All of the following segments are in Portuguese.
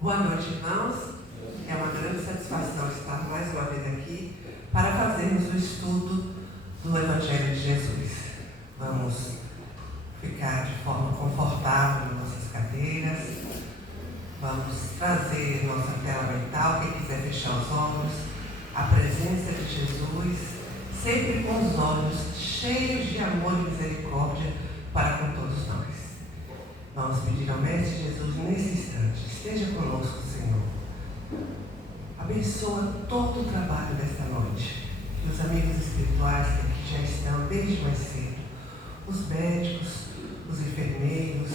Boa noite, irmãos. É uma grande satisfação estar mais uma vez aqui para fazermos o estudo do Evangelho de Jesus. Vamos ficar de forma confortável em nossas cadeiras. Vamos trazer nossa tela mental, quem quiser fechar os olhos, a presença de Jesus, sempre com os olhos cheios de amor e misericórdia para com todos nós. Vamos pedir ao Mestre Jesus nesse instante, esteja conosco, Senhor. Abençoa todo o trabalho desta noite. Que os amigos espirituais que aqui já estão desde mais cedo, os médicos, os enfermeiros,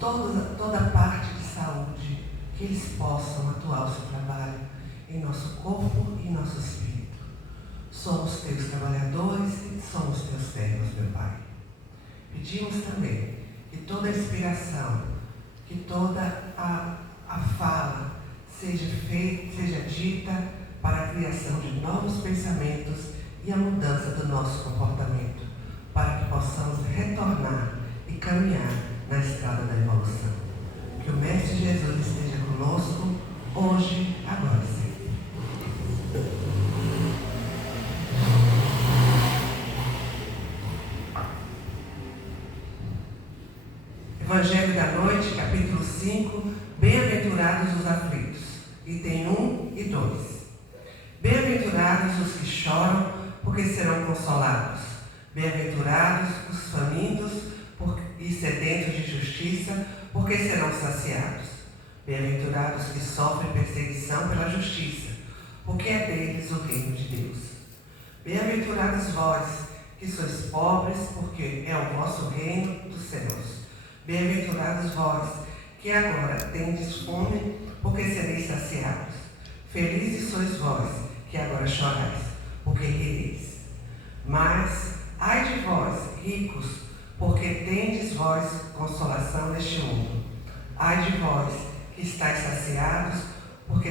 toda a parte de saúde, que eles possam atuar o seu trabalho em nosso corpo e em nosso espírito. Somos teus trabalhadores e somos teus servos, meu Pai. Pedimos também que toda a inspiração, que toda a fala seja dita para a criação de novos pensamentos e a mudança do nosso comportamento, para que possamos retornar e caminhar na estrada da evolução. Que o Mestre Jesus esteja conosco, hoje, agora e sempre. Evangelho da noite, capítulo 5, Bem-aventurados os aflitos, item 1 e 2. Bem-aventurados os que choram, porque serão consolados. Bem-aventurados os famintos e sedentos de justiça, porque serão saciados. Bem-aventurados que sofrem perseguição pela justiça, porque é deles o reino de Deus. Bem-aventurados vós, que sois pobres, porque é o vosso reino dos céus. Bem-aventurados vós, que agora tendes fome, porque sereis saciados. Felizes sois vós, que agora chorais, porque rireis. Mas, ai de vós, ricos, porque tendes vós consolação neste mundo. Ai de vós, que estáis saciados, porque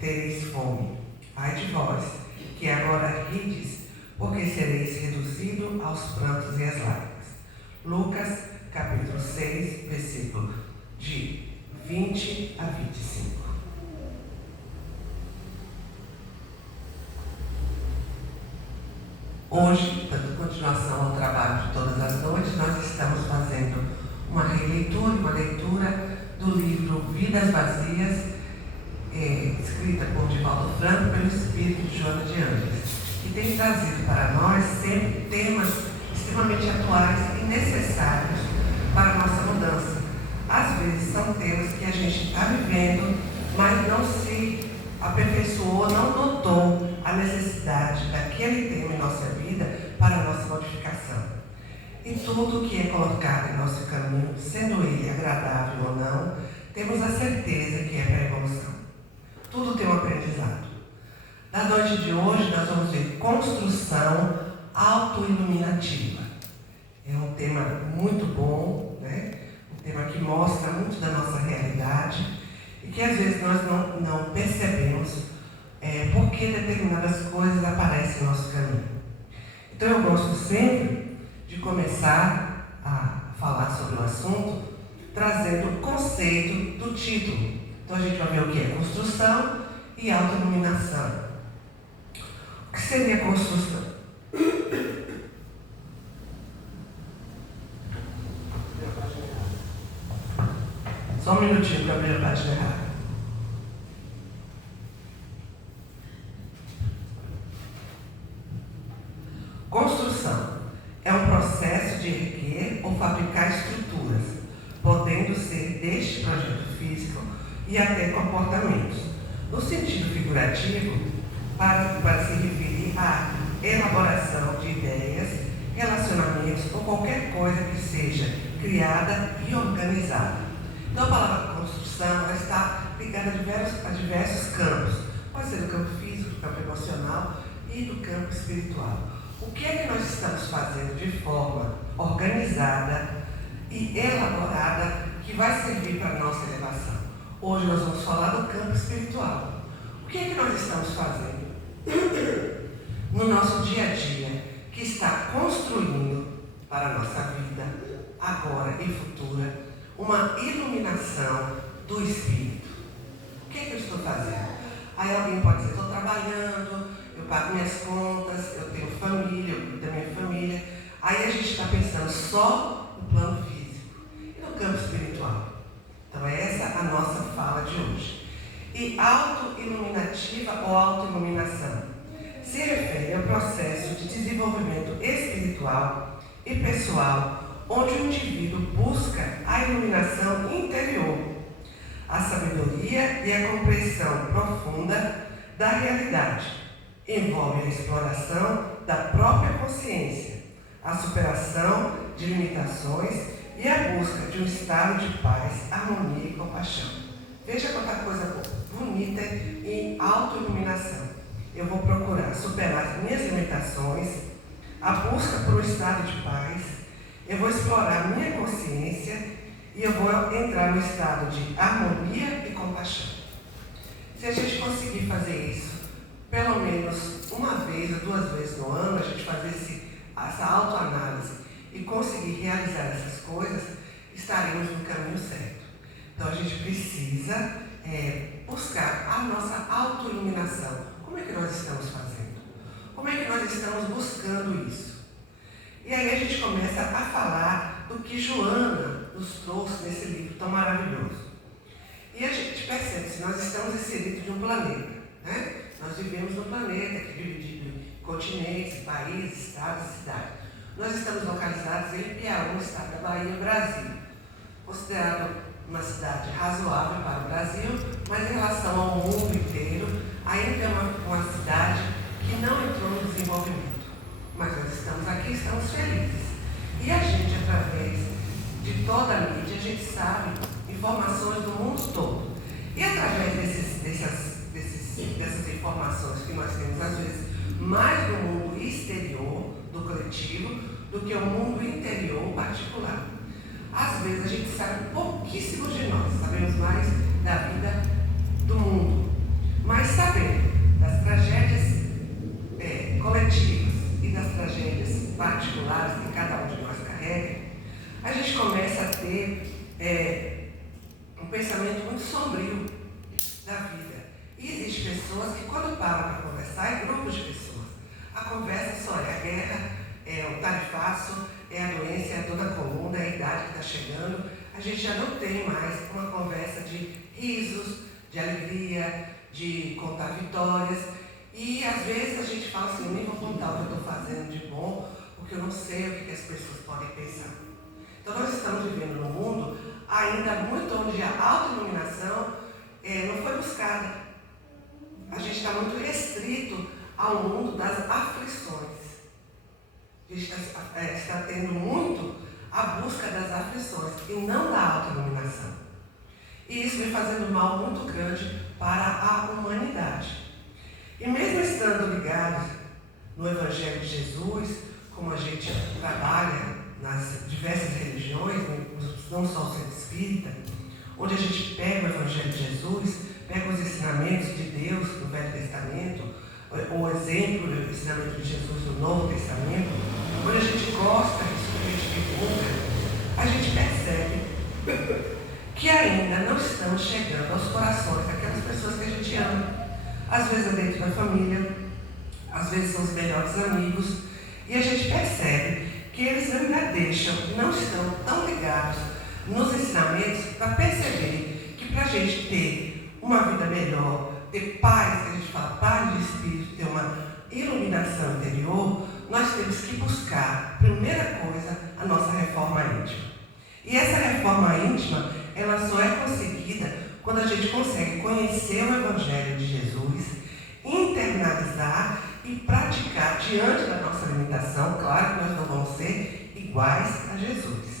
tereis fome. Ai de vós, que agora rides, porque sereis reduzidos aos prantos e às lágrimas. Lucas, capítulo 6, versículo de 20 a 25. Hoje, dando continuação ao trabalho de todas as noites, nós estamos fazendo uma releitura, uma leitura do livro Vidas Vazias, escrita por Divaldo Franco pelo Espírito de Joana de Ângeles, que tem trazido para nós sempre temas extremamente atuais e necessários para a nossa mudança. Às vezes são temas que a gente está vivendo, mas não se aperfeiçoou, não notou a necessidade daquele tema em nossa vida para a nossa modificação. E tudo que é colocado em nosso caminho, sendo ele agradável ou não, temos a certeza que é para a evolução. Tudo tem um aprendizado. Na noite de hoje nós vamos ver construção autoiluminativa. É um tema muito bom, né? Um tema que mostra muito da nossa realidade e que às vezes nós não percebemos por que determinadas coisas aparecem no nosso caminho. Então eu gosto sempre de começar a falar sobre o assunto trazendo o conceito do título. Então a gente vai ver o que é construção e autoiluminação. O que seria construção? Só um minutinho para abrir a página errada. Construção é um processo de erguer ou fabricar estruturas, podendo ser desde projeto físico e até comportamentos. No sentido figurativo, para se referir à elaboração de ideias, relacionamentos ou qualquer coisa que seja criada e organizada. Então a palavra construção está ligada a diversos campos. Pode ser do campo físico, do campo emocional e do campo espiritual. O que é que nós estamos fazendo de forma organizada e elaborada que vai servir para a nossa elevação? Hoje nós vamos falar do campo espiritual. O que é que nós estamos fazendo no nosso dia a dia que está construindo para a nossa vida, agora e futura, uma iluminação do Espírito? que é que eu estou fazendo? Aí alguém pode dizer, estou trabalhando, eu pago minhas contas, eu tenho família, eu cuido da minha família. Aí a gente está pensando só no plano físico e no campo espiritual. Então é essa a nossa fala de hoje. E auto-iluminativa ou auto-iluminação se refere ao processo de desenvolvimento espiritual e pessoal, onde o indivíduo busca a iluminação interior, a sabedoria e a compreensão profunda da realidade. Envolve a exploração da própria consciência, a superação de limitações e a busca de um estado de paz, harmonia e compaixão. Veja quanta coisa bonita em auto-iluminação. Eu vou procurar superar as minhas limitações, a busca por um estado de paz, eu vou explorar a minha consciência e eu vou entrar no estado de harmonia e compaixão. Se a gente conseguir fazer isso, pelo menos uma vez ou 2 vezes no ano, a gente fazer essa autoanálise e conseguir realizar essas coisas, estaremos no caminho certo. Então a gente precisa buscar a nossa autoiluminação. Como é que nós estamos fazendo? Como é que nós estamos buscando isso? E aí a gente começa a falar do que Joana nos trouxe nesse livro tão maravilhoso. E a gente percebe que nós estamos inseridos em um planeta, né? Nós vivemos num planeta que é dividido em continentes, países, estados e cidades. Nós estamos localizados em Piauí, no estado da Bahia, Brasil. Considerado uma cidade razoável para o Brasil, mas em relação ao mundo inteiro, ainda é uma cidade que não entrou no desenvolvimento. Mas nós estamos aqui, estamos felizes. E a gente, através de toda a mídia, a gente sabe informações do mundo todo. E através dessas informações que nós temos, às vezes, mais do mundo exterior, do coletivo, do que o mundo interior particular. Às vezes a gente sabe pouquíssimo de nós, sabemos mais da vida do mundo. Mas sabendo das tragédias coletivas e das tragédias particulares que cada um de nós carrega, a gente começa a ter um pensamento muito sombrio da vida. E existem pessoas que, quando param para conversar, é grupos de pessoas. A conversa só é a guerra, é o tarifaço, é a doença, é a dor da coluna, é a idade que está chegando. A gente já não tem mais uma conversa de risos, de alegria, de contar vitórias. E às vezes a gente fala assim, eu nem vou contar o que eu estou fazendo de bom, porque eu não sei o que as pessoas podem pensar. Então nós estamos vivendo num mundo ainda muito onde a autoiluminação não foi buscada. A gente está muito restrito ao mundo das aflições. A gente está tendo muito a busca das aflições e não da autoiluminação. E isso vem fazendo mal muito grande para a humanidade. E mesmo estando ligados no Evangelho de Jesus, como a gente trabalha nas diversas religiões, não só o centro espírita, onde a gente pega o Evangelho de Jesus, pega os ensinamentos de Deus no Velho Testamento, o exemplo do ensinamento de Jesus no Novo Testamento, onde a gente gosta disso que a gente divulga, a gente percebe que ainda não estamos chegando aos corações daquelas pessoas que a gente ama. Às vezes é dentro da família, às vezes são os melhores amigos, e a gente percebe que eles ainda deixam, não estão tão ligados nos ensinamentos para perceber que para a gente ter uma vida melhor, ter paz, que a gente fala paz de espírito, ter uma iluminação interior, nós temos que buscar, primeira coisa, a nossa reforma íntima. E essa reforma íntima, ela só é conseguida quando a gente consegue conhecer o Evangelho de Jesus, internalizar e praticar diante da nossa limitação. Claro que nós não vamos ser iguais a Jesus.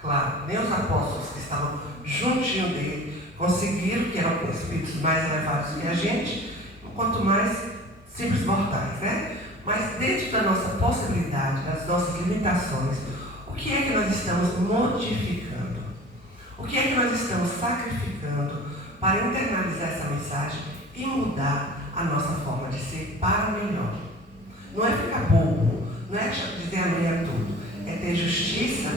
Claro, nem os apóstolos que estavam juntinho dele conseguiram, que eram espíritos mais elevados que a gente, quanto mais simples mortais, né? Mas dentro da nossa possibilidade, das nossas limitações, o que é que nós estamos modificando? O que é que nós estamos sacrificando para internalizar essa mensagem e mudar a nossa forma de ser para o melhor? Não é ficar bobo, não é dizer amém a tudo, é ter justiça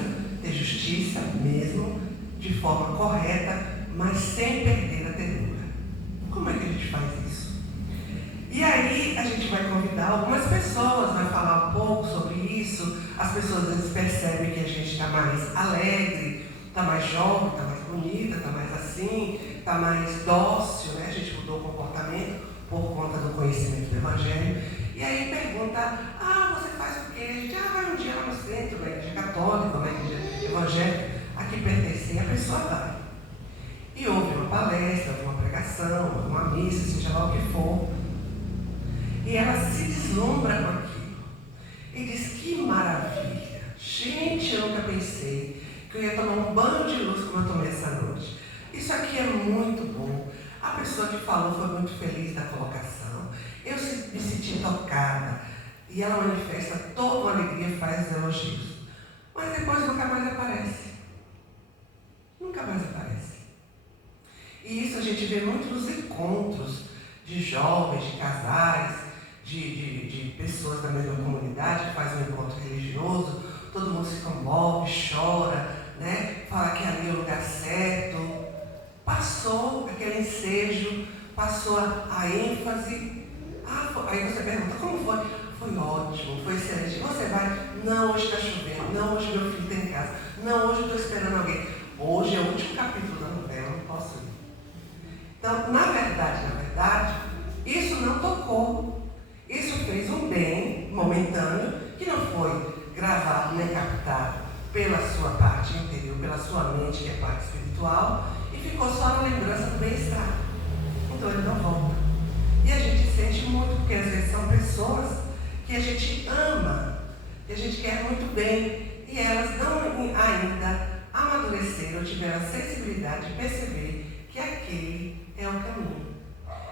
mesmo, de forma correta, mas sem perder a ternura. faz isso. E aí a gente vai convidar algumas pessoas, vai falar um pouco sobre isso. As pessoas às vezes percebem que a gente está mais alegre, está mais jovem, está mais bonita, está mais assim, está mais dócil, né? A gente mudou o comportamento por conta do conhecimento do Evangelho. E aí pergunta, você faz o quê? A gente, vai um dia lá no centro, na igreja católica, na igreja evangélica, aqui pertence, a pessoa vai. E ouve uma palestra, ouve uma pregação, ouve uma missa, seja lá o que for. E ela se deslumbra com aquilo. E diz, que maravilha! Gente, eu nunca pensei que eu ia tomar um banho de luz como eu tomei essa noite. Isso aqui é muito bom. A pessoa que falou foi muito feliz da colocação. Eu me senti tocada. E ela manifesta toda uma alegria e faz os elogios. Mas depois nunca mais aparece. Nunca mais aparece. E isso a gente vê muito nos encontros de jovens, de casais, de pessoas da mesma comunidade que fazem um encontro religioso. Todo mundo se comove, chora, né? Fala que ali é o lugar certo. Passou aquele ensejo, passou a ênfase. Aí você pergunta, como foi? Foi ótimo, foi excelente. Você vai? Não, hoje está chovendo. Não, hoje meu filho está em casa. Não, hoje eu estou esperando alguém. Hoje é o último capítulo da novela, não posso ir. Então, na verdade, isso não tocou. Isso fez um bem momentâneo, que não foi gravado nem captado pela sua parte interior, pela sua mente, que é a parte espiritual, e ficou só na lembrança do bem-estar. Então ele não volta. E a gente sente muito, porque às vezes são pessoas que a gente ama, que a gente quer muito bem, e elas não ainda amadureceram, tiveram a sensibilidade de perceber que aquele é o caminho.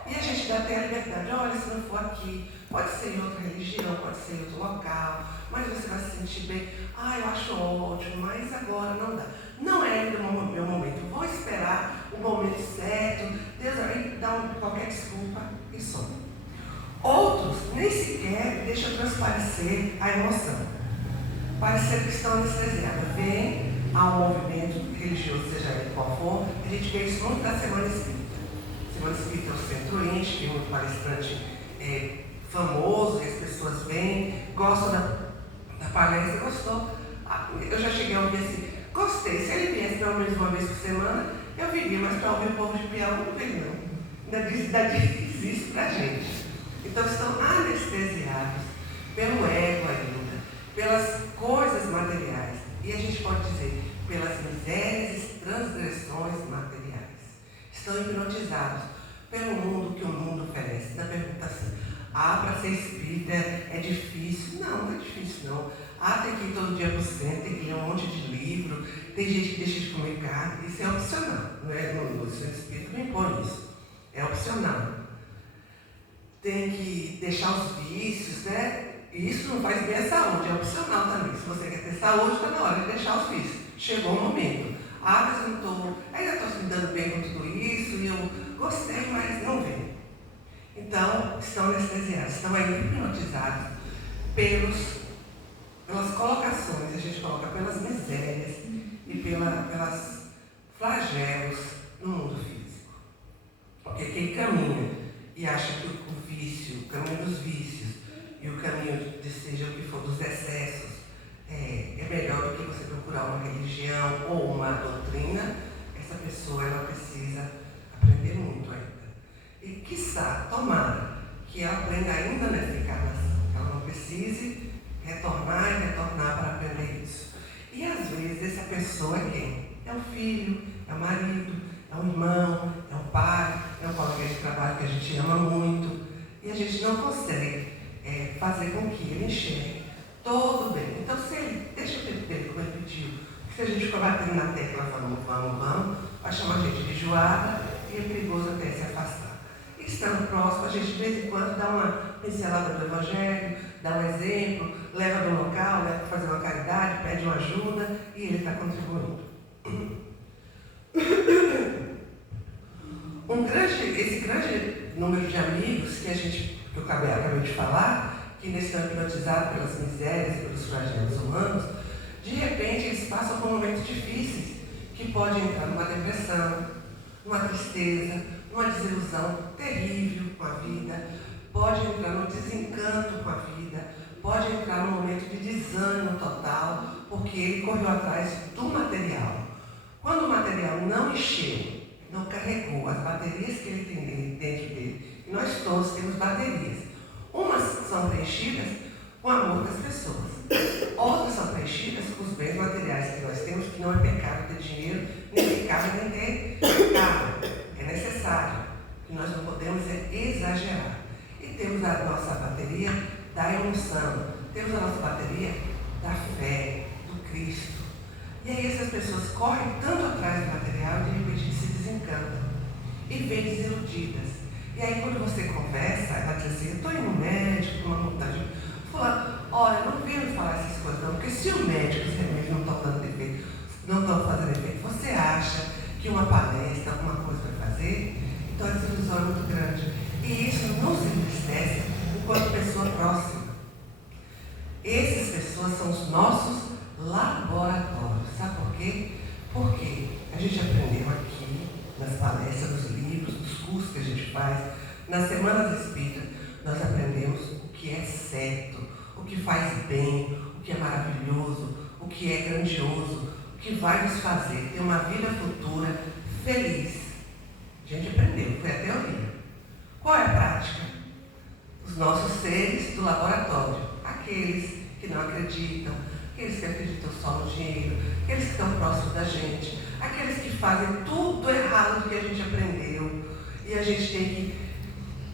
E a gente dá até a liberdade, olha, se não for aqui, pode ser em outra religião, pode ser em outro local, mas você vai se sentir bem. Eu acho ótimo, mas agora não dá. Não é ainda o meu momento, vou esperar o momento certo, Deus vai dar qualquer desculpa e some. Outros nem sequer deixam transparecer a emoção. Parecer que estão anestesiados. Vem ao movimento religioso, seja ele qual for, a gente vê isso muito na Semana Espírita. Semana Espírita é o centro índio, tem muito palestrante famoso, e as pessoas vêm, gostam da palestra, gostou. Eu já cheguei a ouvir assim, gostei, se ele viesse pelo menos uma vez por semana, eu viria, mas para ouvir o povo de Piauí, não veio não. Ainda diz isso pra gente. Então estão anestesiados pelo ego ainda, pelas coisas materiais, e a gente pode dizer, pelas misérias e transgressões materiais. Estão hipnotizados pelo mundo que o mundo oferece. Na pergunta assim, para ser espírita é difícil. Não é difícil não. Tem que ir todo dia para o centro, tem que ler um monte de livro, tem gente que deixa de comer carne, isso é opcional. Não é? No centro espírita não impõe isso. É opcional. Tem que deixar os vícios, né? E isso não faz bem à saúde, é opcional também. Se você quer ter saúde, está na hora de deixar os vícios. Chegou o momento. Mas eu não ainda estou me dando bem com tudo isso, e eu gostei, mas não vem. Então, estão anestesiados, estão aí hipnotizados pelas colocações, a gente coloca pelas misérias e pelas flagelos no mundo físico. Porque quem caminha e acha que o vício, o caminho dos vícios e o caminho seja o que for dos excessos, é melhor do que você procurar uma religião ou uma doutrina. Essa pessoa ela precisa aprender muito ainda. E quiçá, tomara que ela aprenda ainda nessa encarnação, que ela não precise retornar para aprender isso. E às vezes essa pessoa é quem? É o filho, é o marido, é o irmão, é o pai, é um colega de trabalho que a gente ama muito, e a gente não consegue fazer com que ele enxergue todo bem. Então, se ele deixa ele como ele pediu, se a gente ficar batendo na tecla, vamos, vai chamar a gente de enjoada e é perigoso até se afastar. E estando próximo, a gente de vez em quando dá uma pincelada do Evangelho, dá um exemplo, leva do local, leva para fazer uma caridade, pede uma ajuda e ele está contribuindo. Esse grande número de amigos que eu acabei de falar, que ainda estão hipnotizados pelas misérias e pelos flagelos humanos, de repente eles passam por momentos difíceis, que podem entrar numa depressão, numa tristeza, numa desilusão terrível com a vida, pode entrar num desencanto com a vida, pode entrar num momento de desânimo total, porque ele correu atrás do material. Quando o material não encheu, não carregou as baterias que ele tem dentro dele, e nós todos temos baterias. Umas são preenchidas com o amor das pessoas, outras são preenchidas com os bens materiais que nós temos, que não é pecado ter dinheiro, nem pecado nem ter carro. É necessário, que nós não podemos exagerar. E temos a nossa bateria da emoção, temos a nossa bateria da fé, do Cristo. E aí essas pessoas correm tanto atrás do material e de repente se desencantam e vêm desiludidas. E aí quando você conversa, ela diz assim, eu estou indo no médico, com uma vontade de falar, olha, não venha me falar essas coisas não, porque se o médico, os remédios não estão dando efeito, não estão fazendo efeito, você acha que uma palestra, alguma coisa vai fazer? Então a desilusão é muito grande. E isso não se entristece enquanto pessoa próxima. Essas pessoas são os nossos laboratórios. Sabe por quê? Porque a gente aprendeu aqui, nas palestras, nos livros, nos cursos que a gente faz, nas semanas espíritas, nós aprendemos o que é certo, o que faz bem, o que é maravilhoso, o que é grandioso, o que vai nos fazer ter uma vida futura feliz. A gente aprendeu, foi a teoria. Qual é a prática? Os nossos seres do laboratório, aqueles que não acreditam, aqueles que acreditam só no dinheiro, aqueles que estão próximos da gente, aqueles que fazem tudo errado do que a gente aprendeu e a gente tem que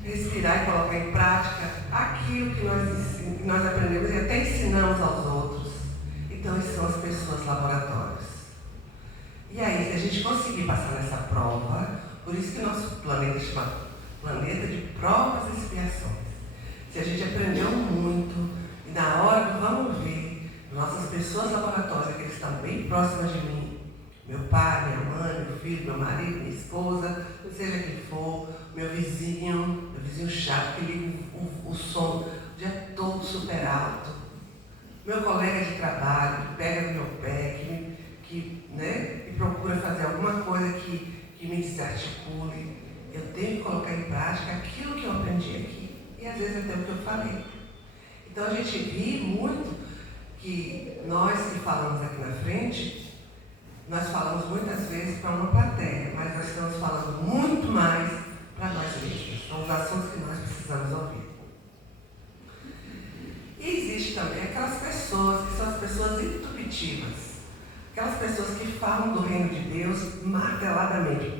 respirar e colocar em prática aquilo que nós aprendemos e até ensinamos aos outros. Então, essas são as pessoas laboratórios. E aí, se a gente conseguir passar nessa prova, por isso que nosso planeta chama planeta de provas e expiações. Se a gente aprendeu muito e na hora do vamos ver, nossas pessoas laboratórias, que eles estão bem próximas de mim, meu pai, minha mãe, meu filho, meu marido, minha esposa, seja quem for, meu vizinho chato, que liga o som o dia todo super alto, meu colega de trabalho, que pega no meu pé, que procura fazer alguma coisa que me desarticule. Eu tenho que colocar em prática aquilo que eu aprendi aqui, e às vezes até o que eu falei. Então a gente ri muito que nós que falamos aqui na frente, nós falamos muitas vezes para uma plateia, mas nós estamos falando muito mais para nós mesmos. São os assuntos que nós precisamos ouvir. E existe também aquelas pessoas que são as pessoas intuitivas. Aquelas pessoas que falam do reino de Deus marteladamente,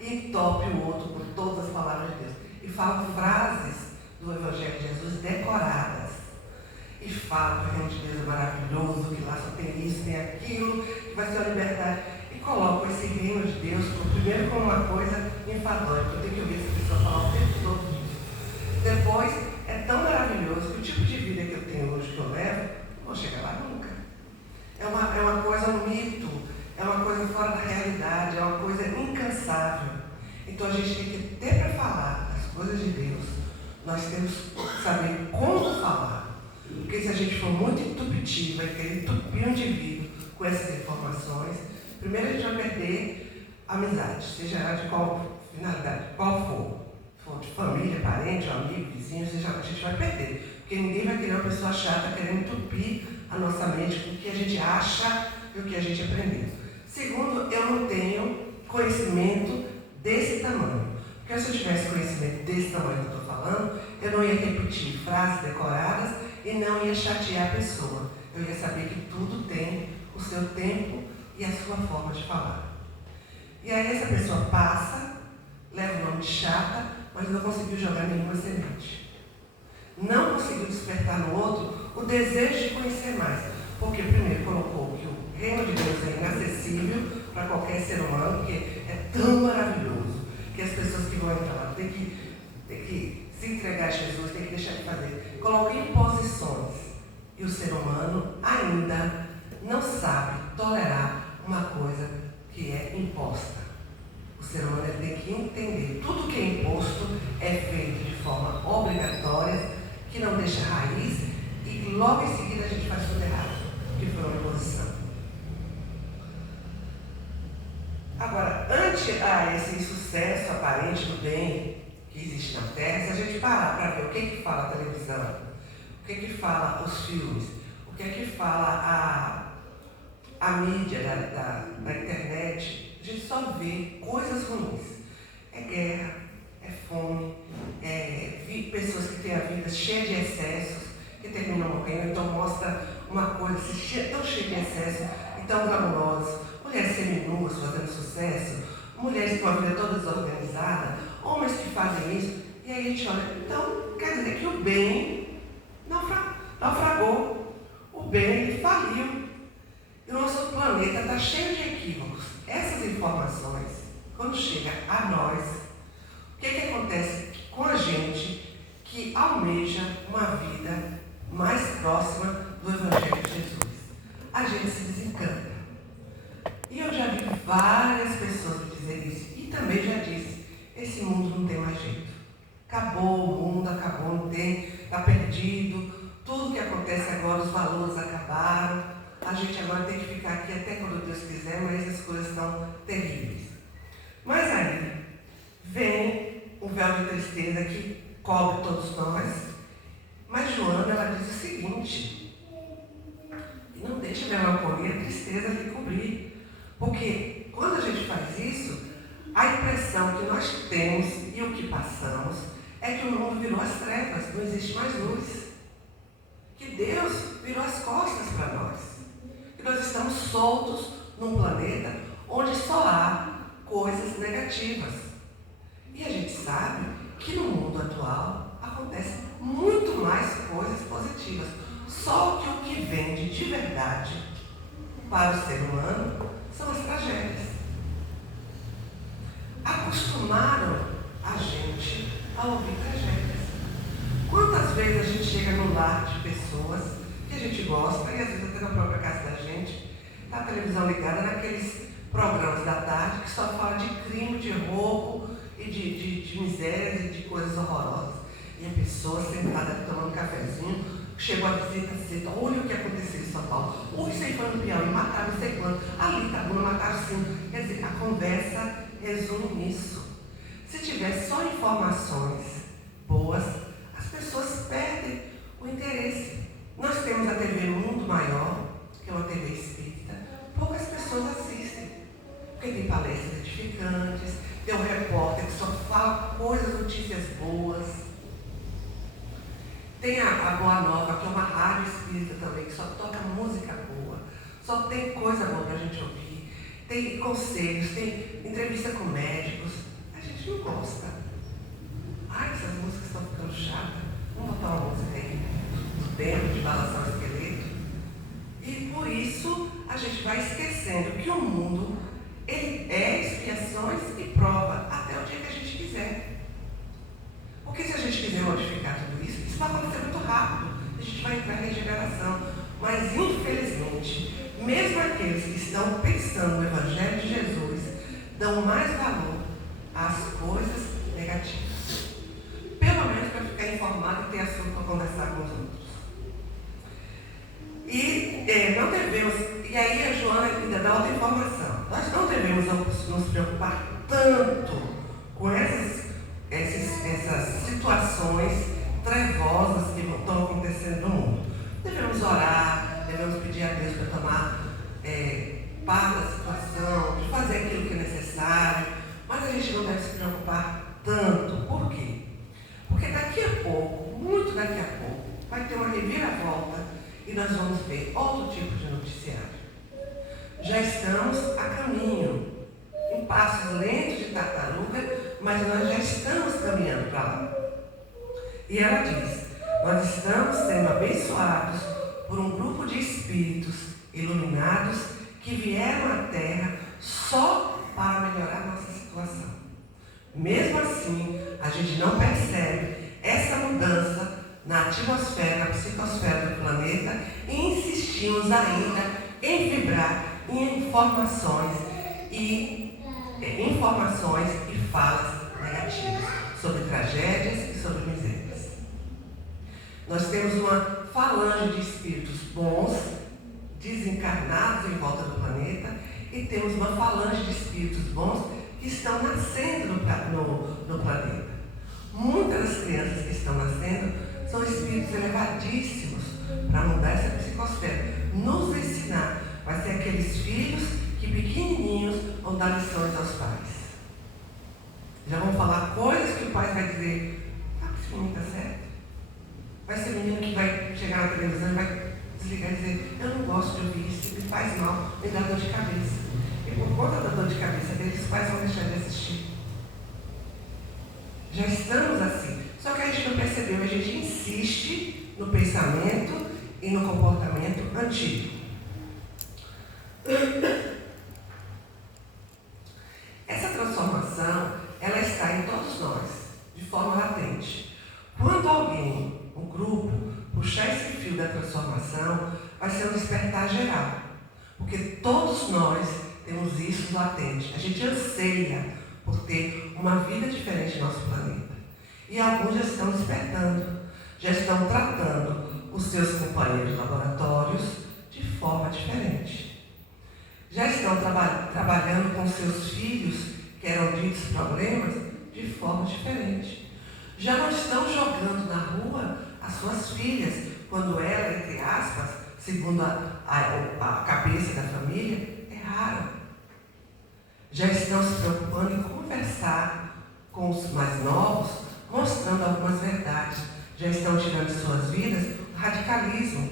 e entope o outro por todas as palavras de Deus. E falam frases do Evangelho de Jesus decoradas. E falam que o reino de Deus é maravilhoso, que lá só tem isso, tem aquilo, que vai ser a liberdade. E colocam esse reino de Deus, primeiro como uma coisa enfadonha, eu tenho que ouvir essa pessoa falar o tempo todo disso. Depois, é tão maravilhoso que o tipo de vida que eu tenho hoje, que eu levo, não vou chegar lá nunca. É uma coisa, um mito, é uma coisa fora da realidade, é uma coisa incansável. Então a gente tem que ter para falar as coisas de Deus, nós temos que saber como falar. Porque se a gente for muito intupitivo, vai querer entupir um indivíduo com essas informações, primeiro a gente vai perder a amizade, seja ela de qual finalidade, qual for. Se for de família, parente, amigo, vizinho, a gente vai perder. Porque ninguém vai querer uma pessoa chata querendo entupir a nossa mente com o que a gente acha e o que a gente aprendeu. Segundo, eu não tenho conhecimento desse tamanho. Porque se eu tivesse conhecimento desse tamanho que eu estou falando, eu não ia repetir frases decoradas e não ia chatear a pessoa. Eu ia saber que tudo tem o seu tempo e a sua forma de falar. E aí essa pessoa passa, leva o nome de chata, mas não conseguiu jogar nenhuma semente. Não conseguiu despertar no outro o desejo de conhecer mais. Porque primeiro colocou que o reino de Deus é inacessível para qualquer ser humano, porque é tão maravilhoso que as pessoas que vão entrar lá têm que se entregar a Jesus, têm que deixar de fazer. Coloca imposições. E o ser humano ainda não sabe tolerar uma coisa que é imposta. O ser humano tem que entender tudo que é imposto é feito de forma obrigatória, que não deixa raiz, e logo em seguida a gente faz tudo errado, que foi uma imposição. Agora, ante a esse insucesso aparente do bem que existe na Terra, se a gente parar para ver o que fala a televisão, o que fala os filmes, o que fala a mídia da internet, a gente só vê coisas ruins. É guerra, é fome, pessoas que têm a vida cheia de excessos, que terminam morrendo, então mostra uma coisa assim, tão cheia de excesso e tão glamourosa. Mulheres seminuas fazendo sucesso, mulheres com a vida toda desorganizada, homens que fazem isso, e aí a gente olha, então quer dizer que o bem naufragou, o bem faliu. E o nosso planeta está cheio de equívocos. Essas informações, quando chega a nós, o que acontece com a gente que almeja uma vida mais próxima do Evangelho de Jesus? A gente se desencanta. E eu já vi várias pessoas me dizer isso. E também já disse, esse mundo não tem mais jeito. Acabou o mundo, acabou, não tem, está perdido. Tudo que acontece agora, os valores acabaram. A gente agora tem que ficar aqui até quando Deus quiser, mas as coisas estão terríveis. Mas aí vem o véu de tristeza que cobre todos nós. Mas Joana, ela diz o seguinte: não deixa a melancolia, a tristeza lhe cobrir. Porque quando a gente faz isso, a impressão que nós temos e o que passamos é que o mundo virou as trevas, não existe mais luz. Que Deus virou as costas para nós. Que nós estamos soltos num planeta onde só há coisas negativas. E a gente sabe que no mundo atual acontece muito mais coisas positivas. Só que o que vende de verdade para o ser humano são as tragédias. Acostumaram a gente a ouvir tragédias. Quantas vezes a gente chega no lar de pessoas que a gente gosta, e às vezes até na própria casa da gente, tá a televisão ligada naqueles programas da tarde que só fala de crime, de roubo e de misérias e de coisas horrorosas. E a pessoa sentada tomando um cafezinho, chegou a visita e disse: olha o que aconteceu em São Paulo. Ui, sei foi no Piauí, mataram não sei quanto. Ali tá bom, mataram sim. Quer dizer, a conversa resume nisso. Se tiver só informações boas, as pessoas perdem o interesse. Nós temos a TV Mundo Maior, que é uma TV espírita. Poucas pessoas assistem, porque tem palestras edificantes, tem um repórter que só fala coisas, notícias boas. Tem a Boa Nova, que é uma rádio espírita também, que só toca música boa, só tem coisa boa para a gente ouvir. Tem conselhos, tem entrevista com médicos. A gente não gosta. Ai, essas músicas estão ficando chatas. Vamos botar uma música aí do tempo de balançar o esqueleto. E por isso a gente vai esquecendo que o mundo ele é expiações e prova até o dia que a gente quiser. Porque se a gente quiser modificar tudo isso, isso vai acontecer muito rápido. A gente vai entrar em regeneração. Mas infelizmente, mesmo aqueles que estão pensando no Evangelho de Jesus, dão mais valor às coisas negativas. Pelo menos para ficar informado e ter assunto para conversar com os outros. E não devemos, e aí a Joana ainda dá outra informação. Nós não devemos nos preocupar tanto com essas situações trevosas que estão acontecendo no mundo. Devemos orar, devemos pedir a Deus para tomar parte da situação, de fazer aquilo que é necessário, mas a gente não deve se preocupar tanto. Por quê? Porque daqui a pouco, muito daqui a pouco, vai ter uma reviravolta e nós vamos ver outro tipo de noticiário. Já estamos a caminho, em passos lentos de tartaruga, mas nós já estamos caminhando para lá. E ela diz: nós estamos sendo abençoados por um grupo de espíritos iluminados que vieram à Terra só para melhorar nossa situação. Mesmo assim, a gente não percebe essa mudança na atmosfera, na psicosfera do planeta e insistimos ainda em vibrar em informações e falas negativas sobre tragédias e sobre misérias. Nós temos uma falange de espíritos bons, desencarnados em volta do planeta, e temos uma falange de espíritos bons que que estão nascendo no planeta. Muitas das crianças que estão nascendo são espíritos elevadíssimos para mudar essa psicosfera, nos ensinar. Vai ser aqueles filhos que pequenininhos vão dar lições aos pais. Já vão falar coisas que o pai vai dizer: ah, esse menino está certo. Vai ser menino que vai chegar na televisão e vai desligar e dizer: eu não gosto de ouvir isso, me faz mal, me dá dor de cabeça. E por conta da dor de cabeça deles, os pais vão deixar de assistir. Já estamos assim. Só que a gente não percebeu, a gente insiste no pensamento e no comportamento antigo. Essa transformação, ela está em todos nós, de forma latente. Quando alguém, um grupo, puxar esse fio da transformação, vai ser um despertar geral. Porque todos nós temos isso latente. A gente anseia por ter uma vida diferente no nosso planeta. E alguns já estão despertando, já estão tratando os seus companheiros laboratórios de forma diferente. Já estão trabalhando com seus filhos, que eram ditos problemas, de forma diferente. Já não estão jogando na rua as suas filhas, quando ela, entre aspas, segundo a cabeça da família, erraram. Já estão se preocupando em conversar com os mais novos, mostrando algumas verdades. Já estão tirando de suas vidas o radicalismo.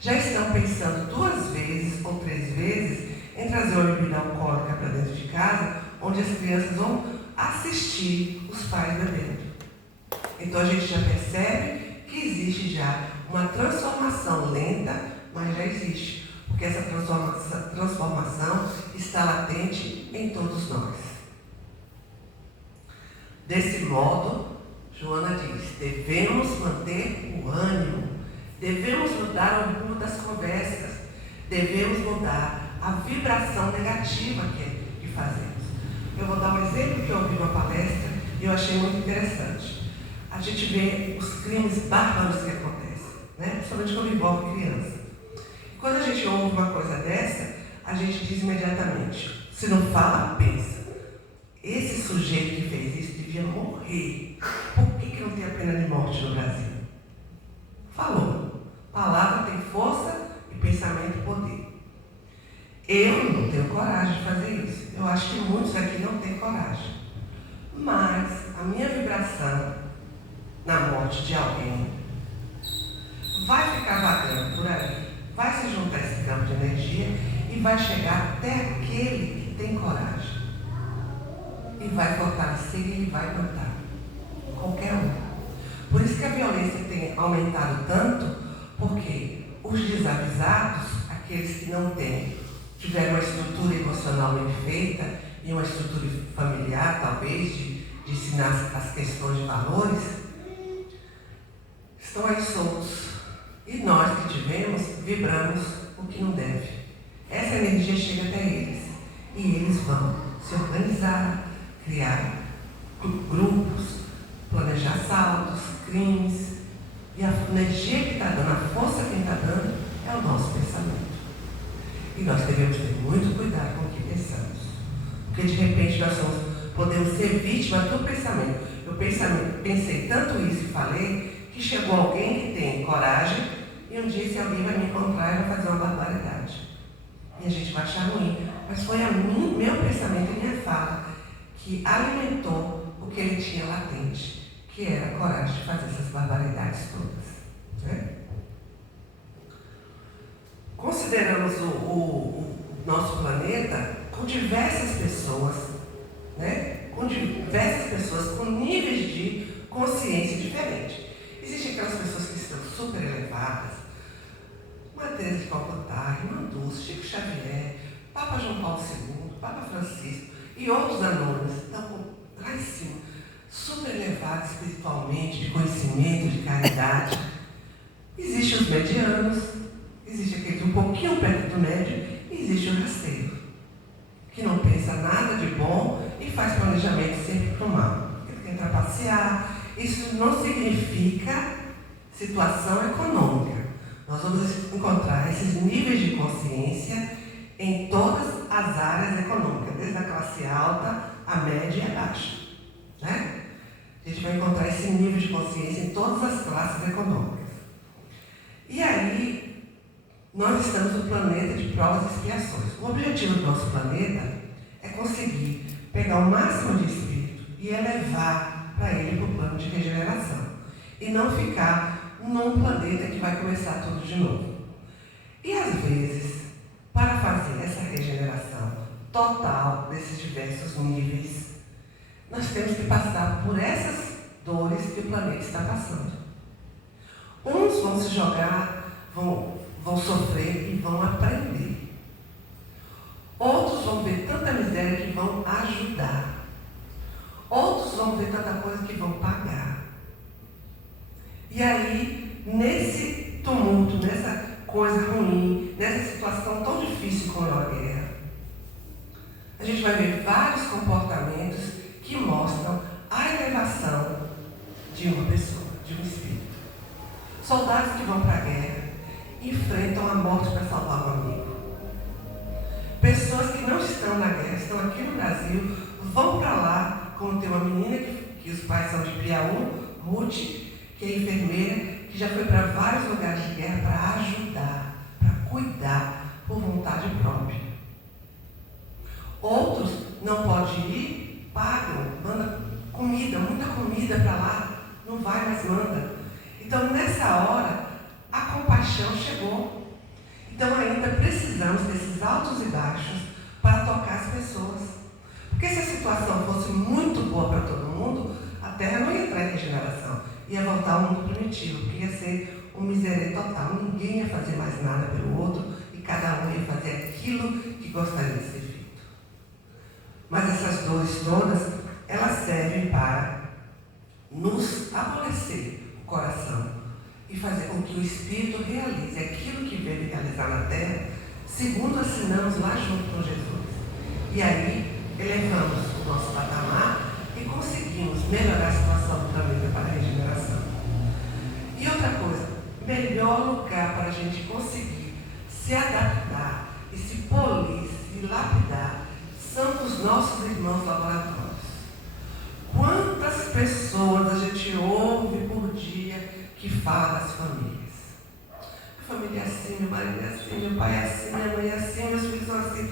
Já estão pensando 2 vezes ou 3 vezes em trazer uma bebida alcoólica para dentro de casa, onde as crianças vão assistir os pais bebendo. Então a gente já percebe que existe já uma transformação lenta, mas já existe. Porque essa transformação está latente em todos nós. Desse modo, Joana diz, devemos manter o ânimo, devemos mudar o rumo das conversas, devemos mudar a vibração negativa que fazemos. Eu vou dar um exemplo que eu ouvi numa palestra e eu achei muito interessante. A gente vê os crimes bárbaros que acontecem, né? Principalmente quando envolve criança. E quando a gente ouve uma coisa dessa, a gente diz imediatamente, se não fala, pensa. Esse sujeito que fez isso devia morrer. Por que não tem a pena de morte no Brasil? Falou. Palavra tem força e pensamento poder. Eu não tenho coragem de fazer isso. Eu acho que muitos aqui não têm coragem. Mas a minha vibração na morte de alguém vai ficar vagando por aí, vai se juntar esse campo de energia e vai chegar até aquele que tem coragem. E vai fortalecer e ele vai matar. Qualquer um. Por isso que a violência tem aumentado tanto, porque os desavisados, aqueles que não tiveram uma estrutura emocional bem feita e uma estrutura familiar, talvez, de ensinar as questões de valores, estão aí soltos. E nós que tivemos, vibramos o que não deve. Essa energia chega até eles. E eles vão se organizar, criar grupos, planejar assaltos, crimes. E a energia que está dando, a força que está dando, é o nosso pensamento. E nós devemos ter muito cuidado com o que pensamos. Porque de repente nós podemos ser vítimas do pensamento. Eu pensei tanto isso e falei, que chegou alguém que tem coragem e um dia se alguém vai me encontrar e vai fazer uma barbaridade. E a gente vai achar ruim. Mas foi meu pensamento e minha fala que alimentou o que ele tinha latente, que era a coragem de fazer essas barbaridades todas. Né? Consideramos o nosso planeta com diversas pessoas, né? Com diversas pessoas com níveis de consciência diferentes. Existem aquelas pessoas que estão super elevadas, Madre Teresa de Calcutá, Irmã Dulce, Chico Xavier, Papa João Paulo II, Papa Francisco e outros anônimos estão lá em cima, super elevados espiritualmente, de conhecimento, de caridade. Existem os medianos, existe aquele um pouquinho perto do médio e existe o rasteiro, que não pensa nada de bom e faz planejamento sempre para o mal. Ele quer trapacear. Isso não significa situação econômica. Nós vamos encontrar esses níveis de consciência em todas as áreas econômicas, desde a classe alta a média e a baixa. Né? A gente vai encontrar esse nível de consciência em todas as classes econômicas. E aí, nós estamos no planeta de provas e expiações. O objetivo do nosso planeta é conseguir pegar o máximo de espírito e elevar para ele para o plano de regeneração. E não ficar num planeta que vai começar tudo de novo. E às vezes, para fazer essa regeneração total desses diversos níveis, nós temos que passar por essas dores que o planeta está passando. Uns vão se jogar, vão sofrer e vão aprender. Outros vão ver tanta miséria que vão ajudar. Outros vão ver tanta coisa que vão pagar. E aí, nesse tumulto, nessa coisa ruim, nessa situação tão difícil como é a guerra, a gente vai ver vários comportamentos que mostram a elevação de uma pessoa, de um espírito. Soldados que vão para a guerra enfrentam a morte para salvar um amigo. Pessoas que não estão na guerra, estão aqui no Brasil, vão para lá, como tem uma menina que os pais são de Piauí, Ruth, que é enfermeira, que já foi para vários lugares de guerra para ajudar, para cuidar, por vontade própria. Outros não podem ir, pagam, mandam comida, muita comida para lá, não vai, mas manda. Então, nessa hora, a compaixão chegou. Então, ainda precisamos desses altos e baixos para tocar as pessoas. Porque se a situação fosse muito boa para todo mundo, a Terra não ia entrar em regeneração. Ia voltar ao mundo primitivo, porque ia ser um miserê total. Ninguém ia fazer mais nada pelo outro e cada um ia fazer aquilo que gostaria de ser feito. Mas essas dores todas, elas servem para nos amolecer o coração e fazer com que o Espírito realize aquilo que veio realizar na Terra, segundo assinamos lá junto com Jesus. E aí, elevamos o nosso patamar e conseguimos melhorar a situação do planeta para a regeneração. E outra coisa, melhor lugar para a gente conseguir se adaptar e se polir, se lapidar, são os nossos irmãos laboratórios. Quantas pessoas a gente ouve por dia que fala das famílias? A família é assim, meu marido é assim, meu pai é assim, minha mãe é assim, meus filhos são assim.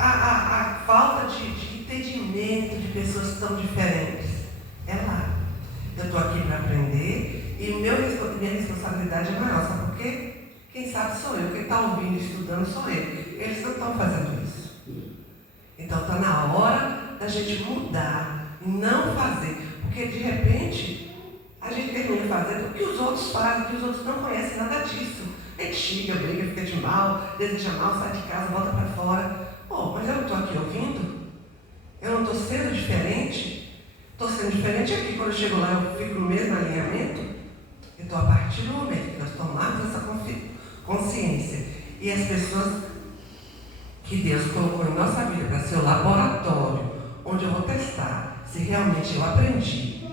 A falta de entendimento de pessoas tão diferentes é lá. Eu estou aqui para aprender e minha responsabilidade é maior, sabe por quê? Quem sabe sou eu, quem está ouvindo e estudando sou eu. Eles não estão fazendo isso. Então está na hora da gente mudar, não fazer, porque de repente a gente termina fazendo o que os outros fazem, que os outros não conhecem nada disso. A gente xinga, briga, fica de mal, deseja mal, sai de casa, volta para fora. Mas eu não estou aqui ouvindo? Eu não estou sendo diferente? Estou sendo diferente aqui, quando eu chego lá eu fico no mesmo alinhamento? Então, a partir do momento que nós tomarmos essa consciência e as pessoas que Deus colocou em nossa vida para ser o laboratório, onde eu vou testar se realmente eu aprendi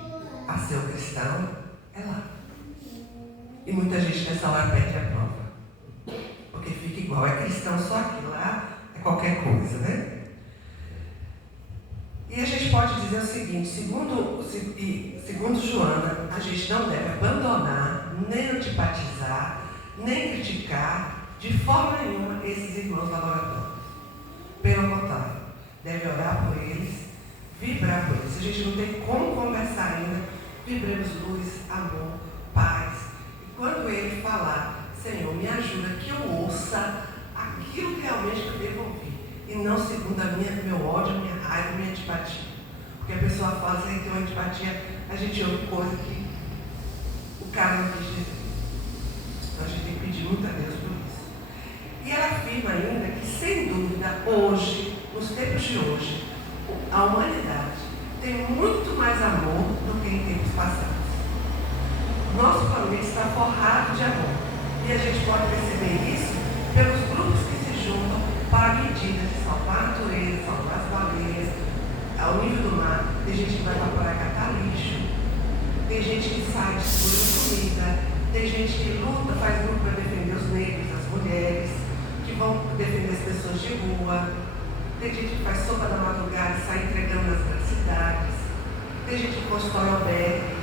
a ser um cristão, é lá. E muita gente nessa hora perde a prova. Porque fica igual, é cristão só aqui, lá é qualquer coisa, né? E a gente pode dizer o seguinte, segundo Joana, a gente não deve abandonar, nem antipatizar, nem criticar de forma nenhuma esses irmãos laboratórios. Pelo contrário, deve orar por eles, vibrar por eles. Se a gente não tem como conversar ainda, vibremos luz, amor, paz. E quando ele falar, Senhor, me ajuda que eu ouça aquilo realmente que eu devo ouvir. E não segundo meu ódio, minha raiva, minha antipatia. Porque a pessoa fala, se a gente tem uma antipatia, a gente ouve coisa que o cara não quis dizer. Então a gente tem que pedir muito a Deus por isso. E ela afirma ainda que, sem dúvida, hoje, nos tempos de hoje, a humanidade tem muito mais amor do que em tempos passados. Nosso planeta está forrado de amor. E a gente pode perceber isso pelos grupos que se juntam para medidas de salvar a natureza, salvar as baleias, ao nível do mar. Tem gente que vai para a praia catar lixo, tem gente que sai distribuindo comida, tem gente que luta, faz grupo para defender os negros, as mulheres, que vão defender as pessoas de rua. Tem gente que faz sopa da madrugada e sai entregando nas grandes cidades. Tem gente que constrói albergue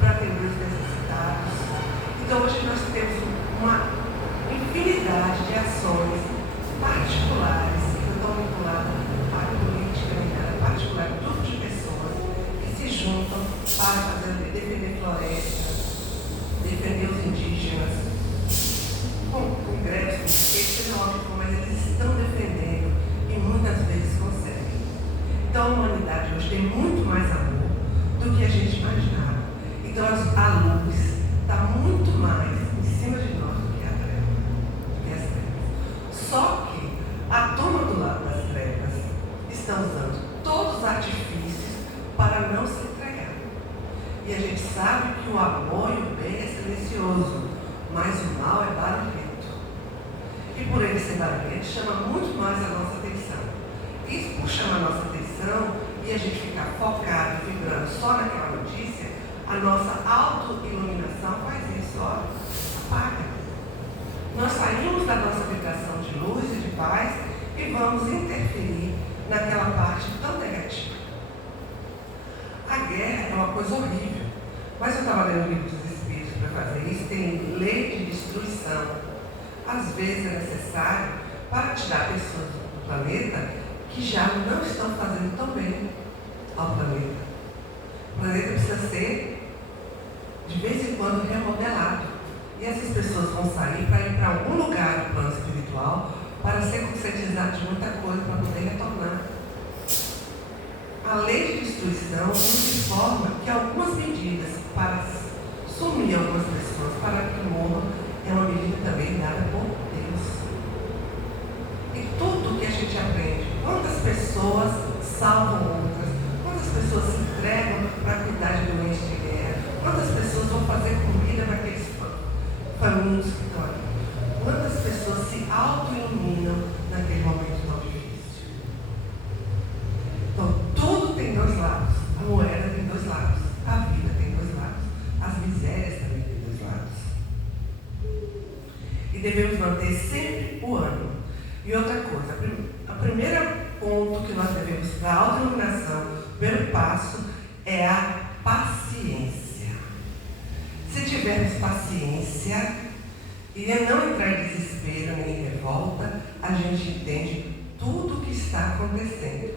para atender os necessitados. Então hoje nós temos uma infinidade de ações particulares que estão vinculadas à política, à particular, grupo de pessoas que se juntam para defender floresta, defender os indígenas, com congressos, seja lá o que for, mas eles estão defendendo e muitas vezes conseguem. Então a humanidade hoje tem muito mais amor do que a gente imaginava. Então a luz está muito mais em cima de nós do que a treva, do que as trevas. Só que a turma do lado das trevas está usando todos os artifícios para não se entregar. E a gente sabe que o amor e o bem é silencioso, mas o mal é barulhento. E por ele ser barulhento, chama muito mais a nossa atenção. E por chamar a nossa atenção e a gente ficar focado, vibrando só naquela notícia, a nossa auto-iluminação faz isso, ó, apaga. Nós saímos da nossa vibração de luz e de paz e vamos interferir naquela parte tão negativa. A guerra é uma coisa horrível, mas eu estava lendo o livro dos Espíritos para fazer isso, tem lei de destruição. Às vezes é necessário para tirar pessoas do planeta que já não estão fazendo tão bem ao planeta. O planeta precisa ser, de vez em quando, remodelado. E essas pessoas vão sair para ir para algum lugar do plano espiritual para ser conscientizado de muita coisa para poder retornar. A lei de destruição nos informa que algumas medidas para sumir algumas pessoas, para que morram, é uma medida também dada por Deus. E tudo que a gente aprende, quantas pessoas salvam outras, quantas pessoas se entregam para cuidar de doentes de guerra, quantas pessoas vão fazer comida para aqueles famintos que estão ali, quantas pessoas se auto-iluminam naquele momento tão difícil. Então, tudo tem dois lados. A moeda tem dois lados. A vida tem dois lados. As misérias também têm dois lados. E devemos manter sempre o ânimo. E outra coisa, o primeiro ponto que nós devemos para a auto-iluminação, o primeiro passo é a paciência. Se tivermos paciência e não entrar em desespero nem em revolta, a gente entende tudo o que está acontecendo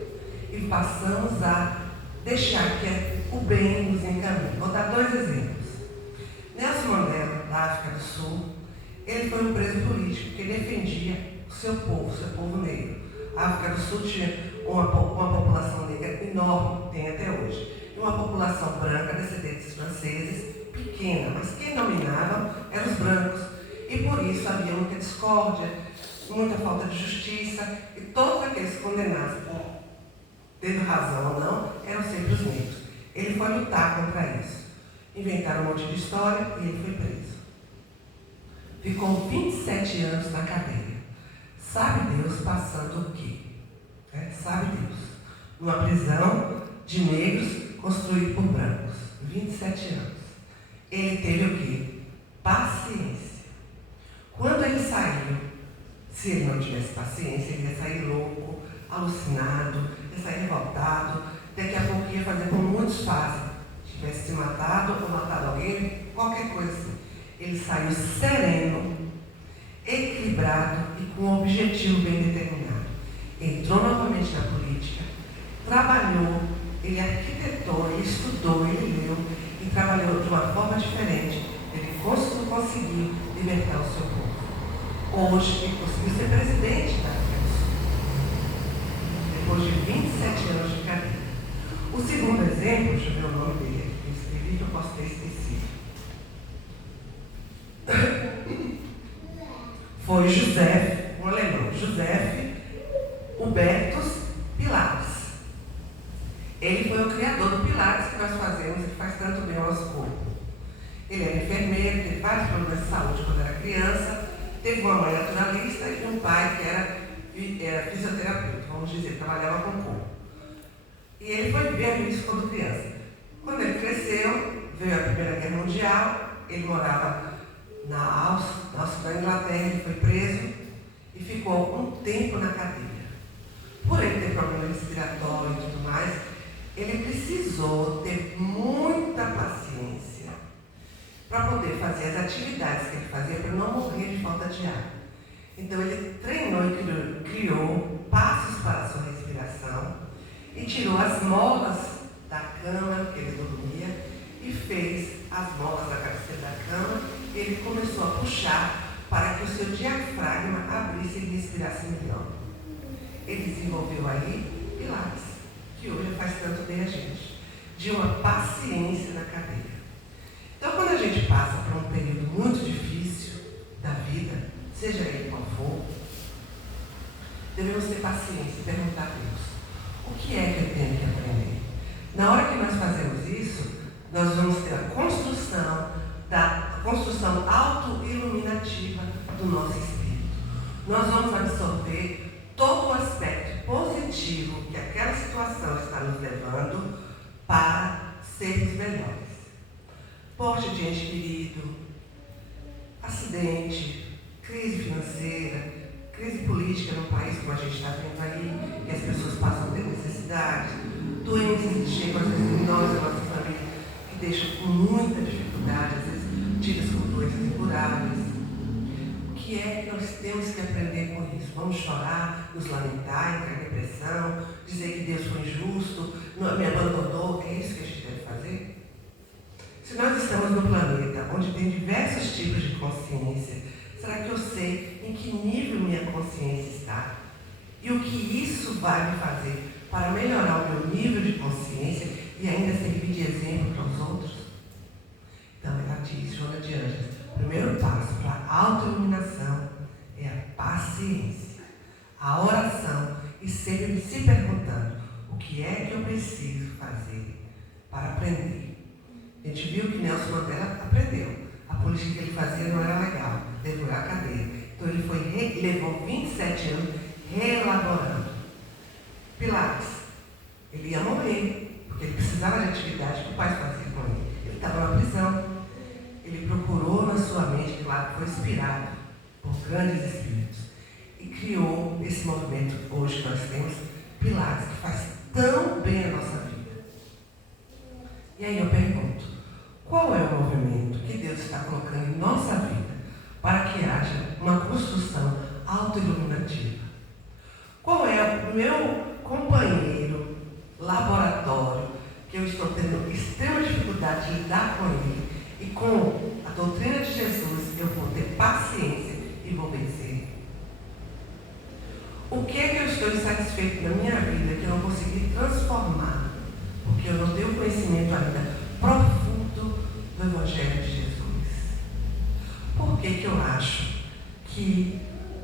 e passamos a deixar que o bem nos encaminhe. Vou dar dois exemplos. Nelson Mandela, da África do Sul, ele foi um preso político que defendia o seu povo negro. A África do Sul tinha uma população negra enorme, tem até hoje, e uma população branca, descendentes franceses, pequena, mas quem dominava eram os brancos. E por isso havia muita discórdia, muita falta de justiça, e todos aqueles condenados, tendo razão ou não, eram sempre os negros. Ele foi lutar contra isso. Inventaram um monte de história e ele foi preso. Ficou 27 anos na cadeia. Sabe Deus passando o quê? Sabe Deus. Numa prisão de negros construída por brancos. 27 anos. Ele teve o quê? Paciência. Quando ele saiu, se ele não tivesse paciência, ele ia sair louco, alucinado, ia sair revoltado, daqui a pouco ia fazer como muitos fazem, tivesse se matado ou matado alguém, qualquer coisa assim. Ele saiu sereno, equilibrado e com um objetivo bem determinado. Entrou novamente na política, trabalhou, ele arquitetou, ele estudou, ele leu e trabalhou de uma forma diferente. Ele conseguiu libertar o seu povo. Hoje ele conseguiu ser presidente da África do Sul, depois de 27 anos de cadeia. O segundo exemplo, deixa eu ver o nome dele, eu escrevi que eu posso ter esquecido. Foi José, um alemão, José Hubertus Pilates. Ele foi o criador do Pilates que nós fazemos e que faz tanto bem ao nosso corpo. Ele era enfermeiro, teve vários problemas de saúde quando era criança, teve uma mãe naturalista e um pai que era fisioterapeuta, vamos dizer, trabalhava com o corpo. E ele foi vendo isso quando criança. Quando ele cresceu, veio a Primeira Guerra Mundial, ele morava na Áustria, da Inglaterra, ele foi preso e ficou algum tempo na cadeia. por ele ter problema respiratório e tudo mais, ele precisou ter muita paciência para poder fazer as atividades que ele fazia para não morrer de falta de ar. Então ele treinou e criou passos para a sua respiração e tirou as molas da cama que ele dormia e fez as molas da cabeceira da cama e ele começou a puxar para que o seu diafragma abrisse e respirasse melhor. Ele desenvolveu aí Pilates, que hoje faz tanto bem a gente, de uma paciência na cadeira. Então, quando a gente passa por um período muito difícil da vida, seja ele qual for, devemos ter paciência e perguntar a Deus: o que é que eu tenho que aprender? Na hora que nós fazemos isso, nós vamos ter a construção auto-iluminativa do nosso espírito. Nós vamos absorver todo o aspecto positivo que aquela situação está nos levando para sermos melhores. Morte de ente querido, acidente, crise financeira, crise política no país, como a gente está vendo aí, que as pessoas passam a ter necessidades, doenças que chegam às vezes em nós, a nossa família, que deixam com muita dificuldade, às vezes tidas como doenças incuráveis. O que é que nós temos que aprender com isso? Vamos chorar, nos lamentar, entrar em depressão, dizer que Deus foi injusto, me abandonou? É isso que a gente deve fazer? Se nós estamos no planeta onde tem diversos tipos de consciência, será que eu sei em que nível minha consciência está? E o que isso vai me fazer para melhorar o meu nível de consciência e ainda servir de exemplo para os outros? Então, ela diz, Joana de Ângeles, o primeiro passo para a autoiluminação é a paciência, a oração e sempre se perguntando: o que é que eu preciso fazer para aprender? A gente viu que Nelson Mandela aprendeu. A política que ele fazia não era legal, levou a cadeia. Então ele levou 27 anos reelaborando. Pilates, ele ia morrer, porque ele precisava de atividade que o pai fazia com ele. Ele estava na prisão. Ele procurou na sua mente, claro, foi inspirado por grandes espíritos. E criou esse movimento hoje que nós temos, Pilates, que faz tão bem a nossa vida. E aí eu pergunto: qual é o movimento que Deus está colocando em nossa vida para que haja uma construção autoiluminativa? Qual é o meu companheiro laboratório que eu estou tendo extrema dificuldade de lidar com ele e com a doutrina de Jesus eu vou ter paciência e vou vencer? O que é que eu estou insatisfeito na minha vida que eu não consegui transformar porque eu não tenho conhecimento ainda profundo do Evangelho de Jesus? Por que eu acho que,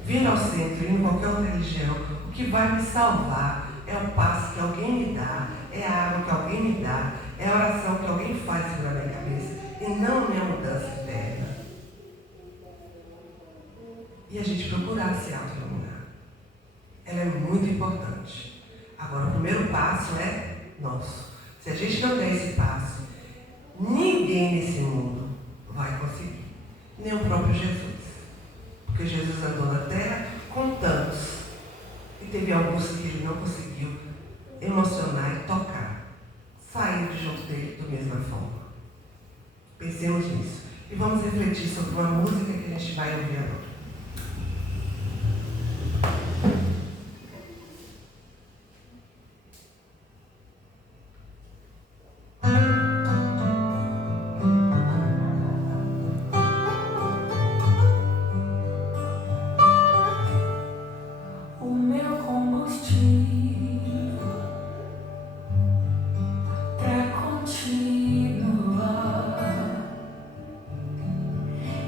vindo ao centro, em qualquer outra religião, o que vai me salvar é o passe que alguém me dá, é a água que alguém me dá, é a oração que alguém faz na minha cabeça, e não a minha mudança interna? E a gente procurar se autoiluminar. Ela é muito importante. Agora, o primeiro passo é nosso. Se a gente não der esse passo, ninguém nesse mundo vai conseguir. Nem o próprio Jesus. Porque Jesus andou na terra com tantos. E teve alguns que ele não conseguiu emocionar e tocar. Saiu de junto dele da mesma forma. Pensemos nisso. E vamos refletir sobre uma música que a gente vai ouvir agora.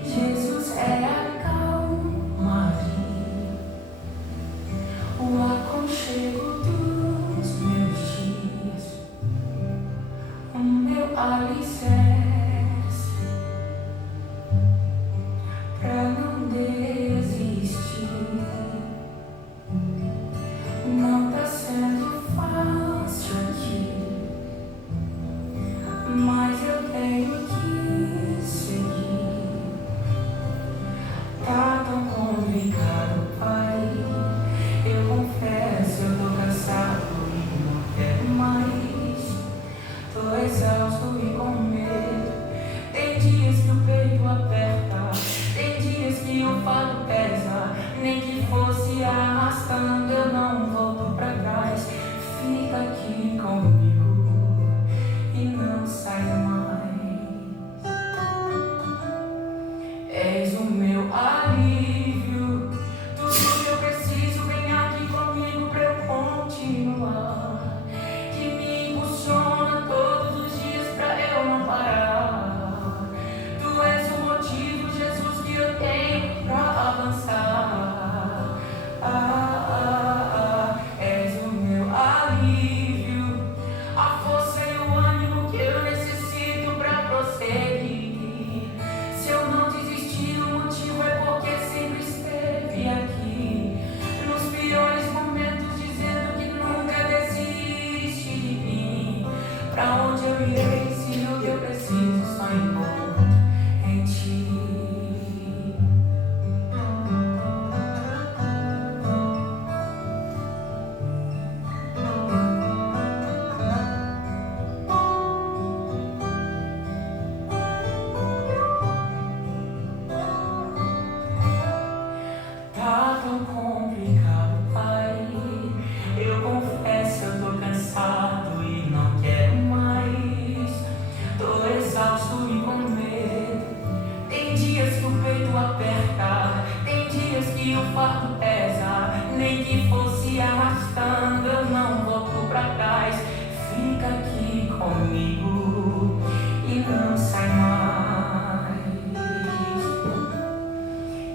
Jesus é a causa. fica aqui comigo e não sai mais. És o meu alívio, tudo que eu preciso vem aqui comigo pra eu continuar, que me impulsiona todos os dias pra eu não parar. Tu és o motivo, Jesus, que eu tenho pra avançar. És o meu alívio, a força e o ânimo que eu necessito pra prosseguir. Se eu não desistir, o motivo é porque sempre esteve aqui, nos piores momentos, dizendo que nunca desiste de mim. Pra onde eu irei se o que eu preciso só encontro em ti? Tá tão complicado, pai. Eu confesso, eu tô cansado e não quero mais. Tô exausto e com medo. Tem dias que o peito aperta, tem dias que o fardo pesa. Nem que fosse arrastando, eu não volto pra trás. Fica aqui comigo e não sai mais.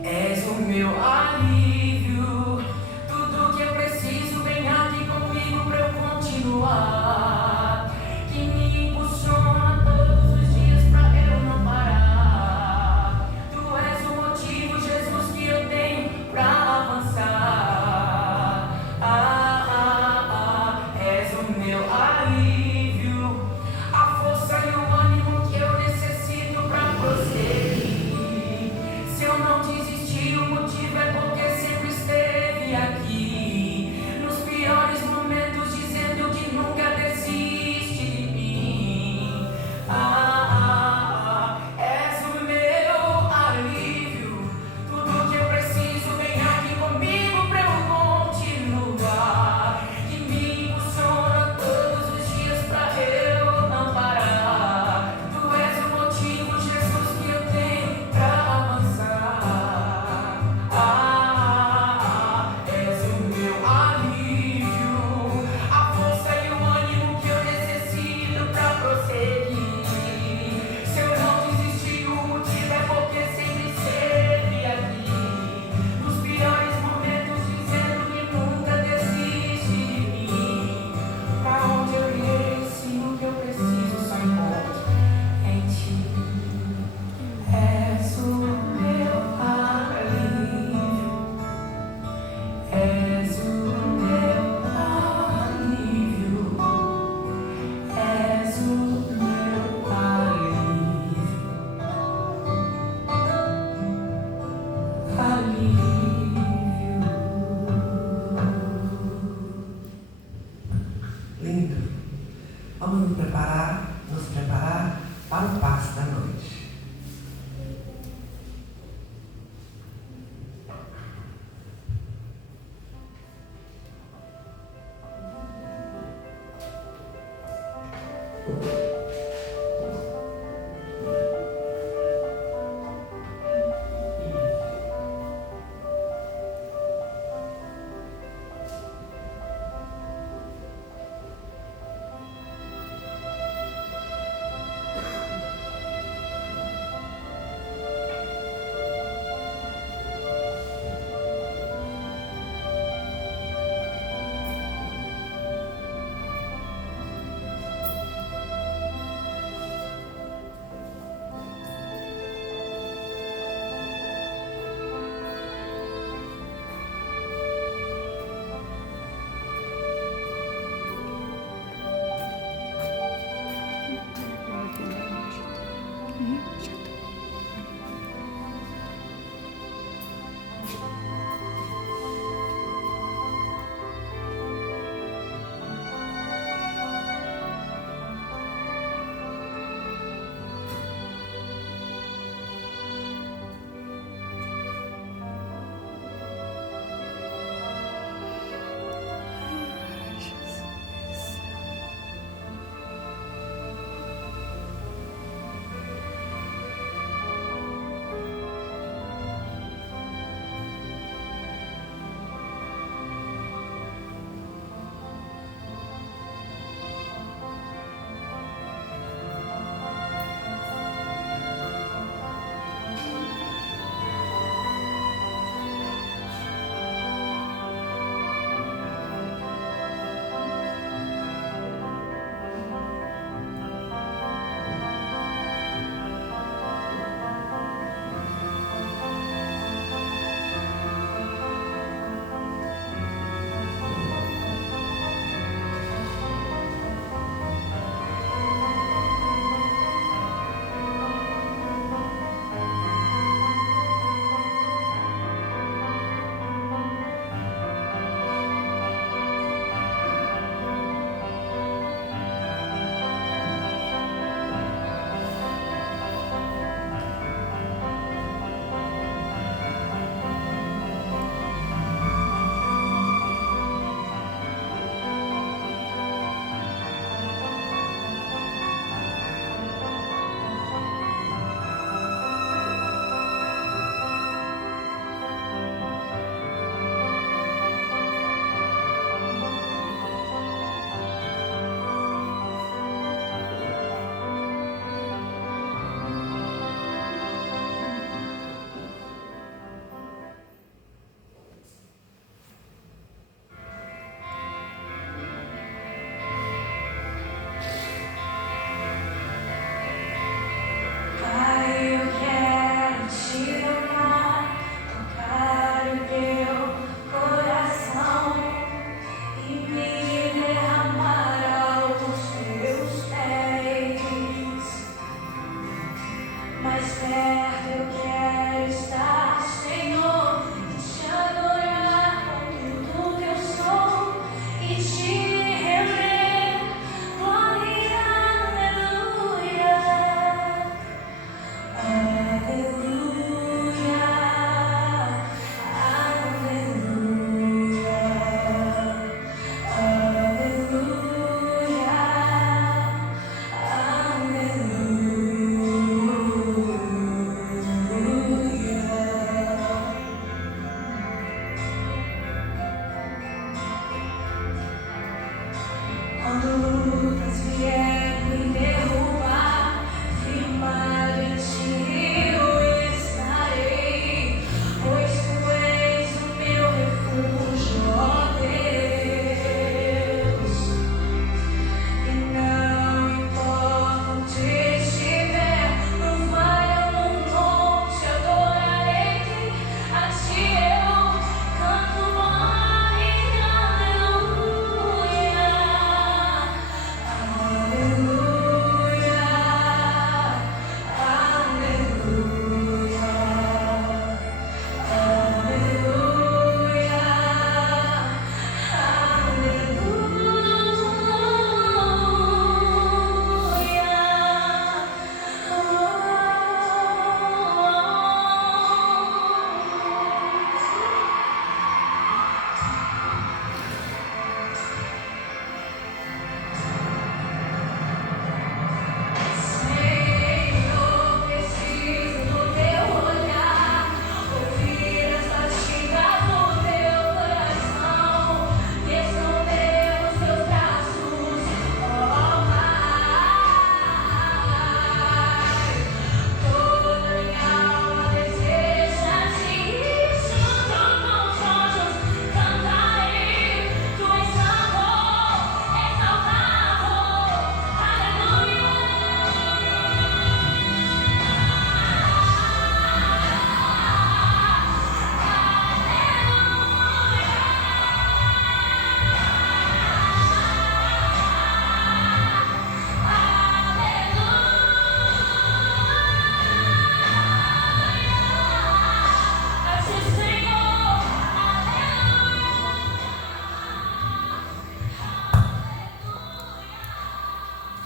És o meu alívio, tudo que eu preciso vem aqui comigo pra eu continuar, que me impulsiona todos os dias pra eu não parar. Tu és o motivo, Jesus, que eu tenho pra avançar. És o meu alívio, a força e o ânimo que eu necessito pra prosseguir. Se eu não desistir, o motivo é porque sempre esteve aqui, nos piores momentos, dizendo que nunca desiste de mim. És o meu alívio, tudo que eu preciso vem aqui comigo pra eu continuar, que me impulsiona todos os dias pra eu não parar. Tu és o motivo, Jesus, que eu tenho pra avançar. És o meu alívio, a força e o ânimo que eu necessito pra prosseguir. Se eu não desistir, o motivo é porque sempre esteve aqui, nos piores momentos, dizendo que nunca desiste de mim. Pra onde eu irei se o que eu preciso só encontro em ti? És o meu alívio, és o meu alívio, és o meu alívio, alívio. Lindo. Vamos nos preparar para o passo da noite.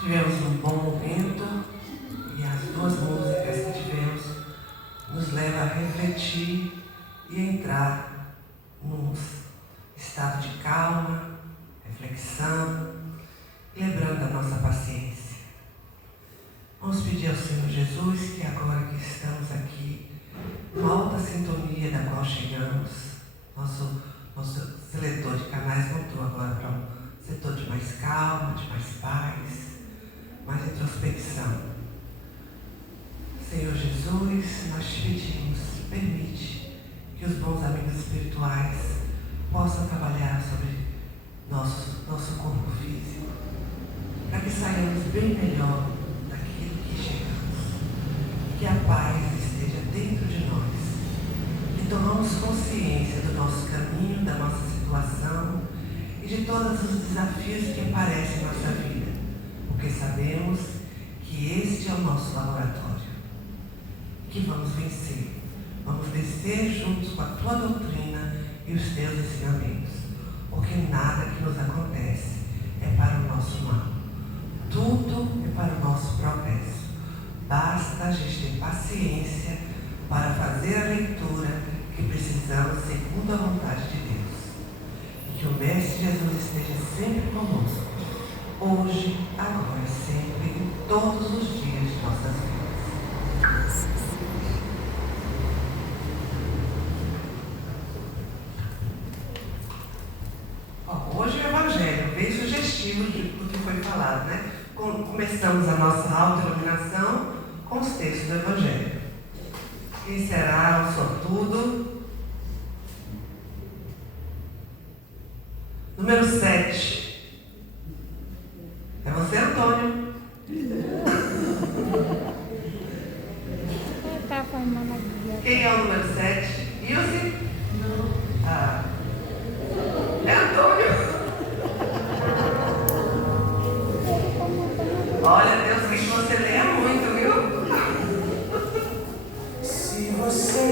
Tivemos um bom momento e as duas músicas que tivemos nos levam a refletir e entrar num estado de calma, reflexão, lembrando da nossa paciência. Vamos pedir ao Senhor Jesus que agora que estamos aqui, numa alta sintonia da qual chegamos, nosso seletor de canais voltou agora para um setor de mais calma, de mais paz, mais introspecção. Senhor Jesus, nós te pedimos, permite que os bons amigos espirituais possam trabalhar sobre nosso corpo físico, para que saiamos bem melhor daquilo que chegamos, que a paz esteja dentro de nós, que tomamos consciência do nosso caminho, da nossa situação e de todos os desafios que aparecem em nossa vida, porque sabemos que este é o nosso laboratório, que vamos vencer juntos com a tua doutrina e os teus ensinamentos, porque nada que nos acontece é para o nosso mal, tudo é para o nosso progresso. Basta a gente ter paciência para fazer a leitura que precisamos segundo a vontade de Deus. E que o Mestre Jesus esteja sempre conosco, hoje, agora e sempre, em todos os dias de nossas vidas. Hoje o Evangelho bem sugestivo do que foi falado, né? Começamos a nossa autoiluminação com os textos do Evangelho. Quem será o sortudo? Número 7. É você, Antônio? Quem é o número 7? Ilse? Não. Ah. É Antônio. Olha, Deus quis que você leia muito, viu? Se você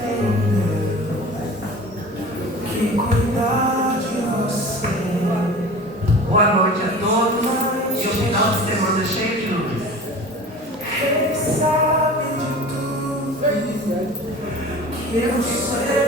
tem Deus que cuidar de você. Boa noite a todos e um final de semana cheio de luz. Ele sabe de tudo que você